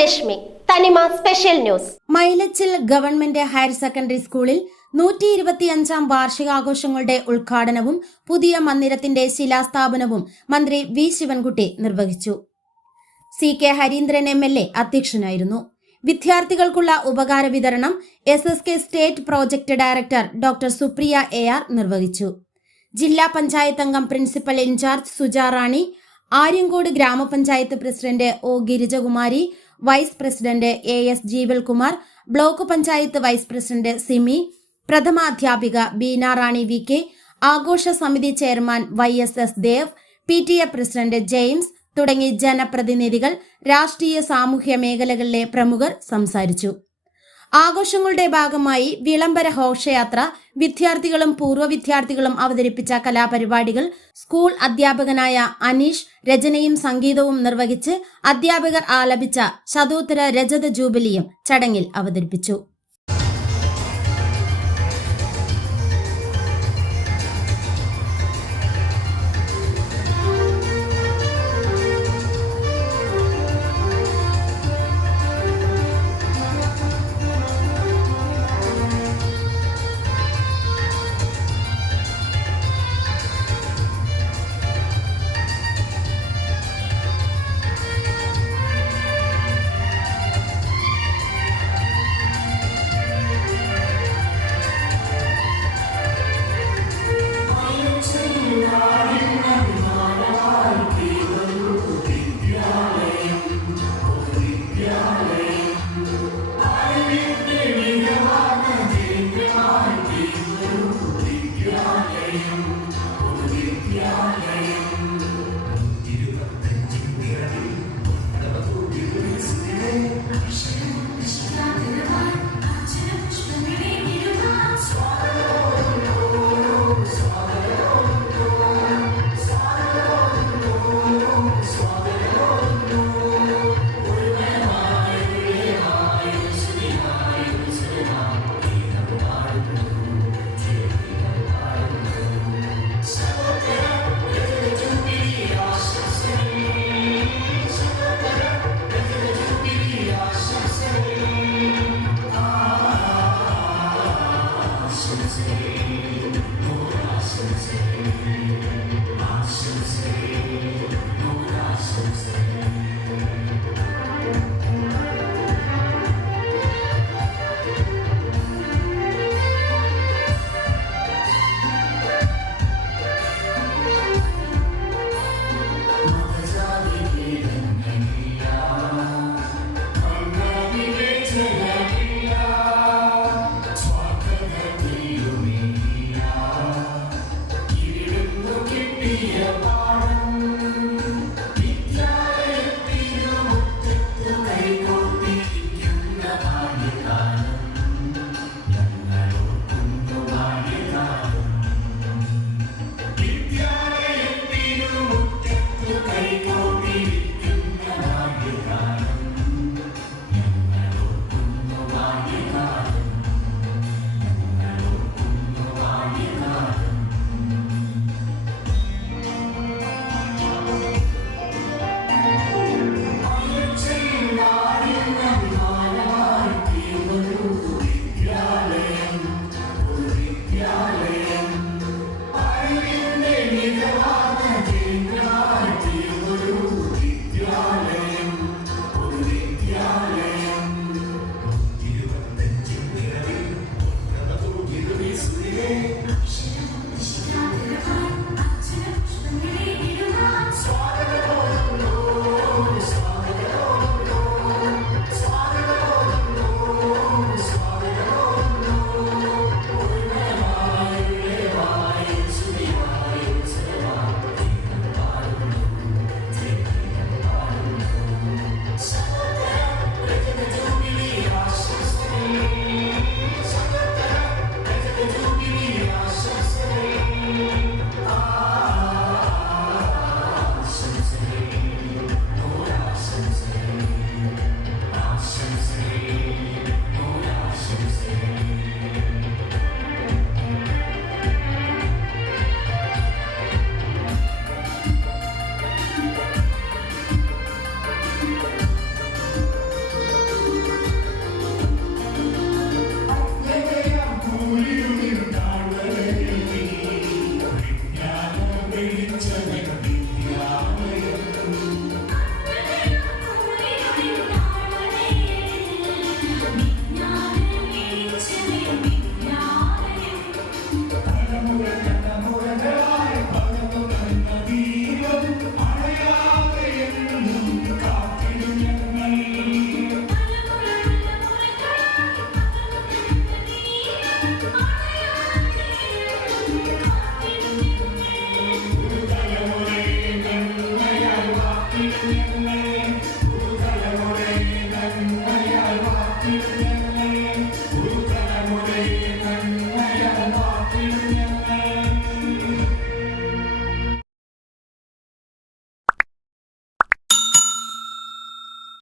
Rashmi Thanima special news. മൈലച്ചിൽ government higher secondary സ്കൂളിൽ നൂറ്റി ഇരുപത്തിയഞ്ചാം വാർഷികാഘോഷങ്ങളുടെ ഉദ്ഘാടനവും പുതിയ മന്ദിരത്തിന്റെ ശിലാസ്ഥാപനവും മന്ത്രി വി. ശിവൻകുട്ടി നിർവഹിച്ചു. C. K. Harindran M. L. A. അധ്യക്ഷനായിരുന്നു. വിദ്യാർത്ഥികൾക്കുള്ള ഉപകാര വിതരണം S. S. K. State project director doctor Supriya A. R. നിർവഹിച്ചു. ജില്ലാ പഞ്ചായത്ത് അംഗം principal in charge Sujarani Aryancode ഗ്രാമപഞ്ചായത്ത് president O. Girijakumari vice president A S Jeevalkumar block panchayat vice president Simi പ്രഥമാധ്യാപിക Beena Rani V K ആഘോഷ സമിതി chairman Y S S Dev P T A president James തുടങ്ങി ജനപ്രതിനിധികൾ രാഷ്ട്രീയ സാമൂഹ്യ മേഖലകളിലെ പ്രമുഖർ സംസാരിച്ചു. ആഘോഷങ്ങളുടെ ഭാഗമായി വിളംബര ഘോഷയാത്ര വിദ്യാർത്ഥികളും പൂർവ വിദ്യാർത്ഥികളും അവതരിപ്പിച്ച കലാപരിപാടികൾ സ്കൂൾ അധ്യാപകനായ അനീഷ് രചനയും സംഗീതവും നിർവഹിച്ച് അധ്യാപകർ ആലപിച്ച ശതോത്തര രജത ജൂബിലിയും ചടങ്ങിൽ അവതരിപ്പിച്ചു Yeah. Yeah.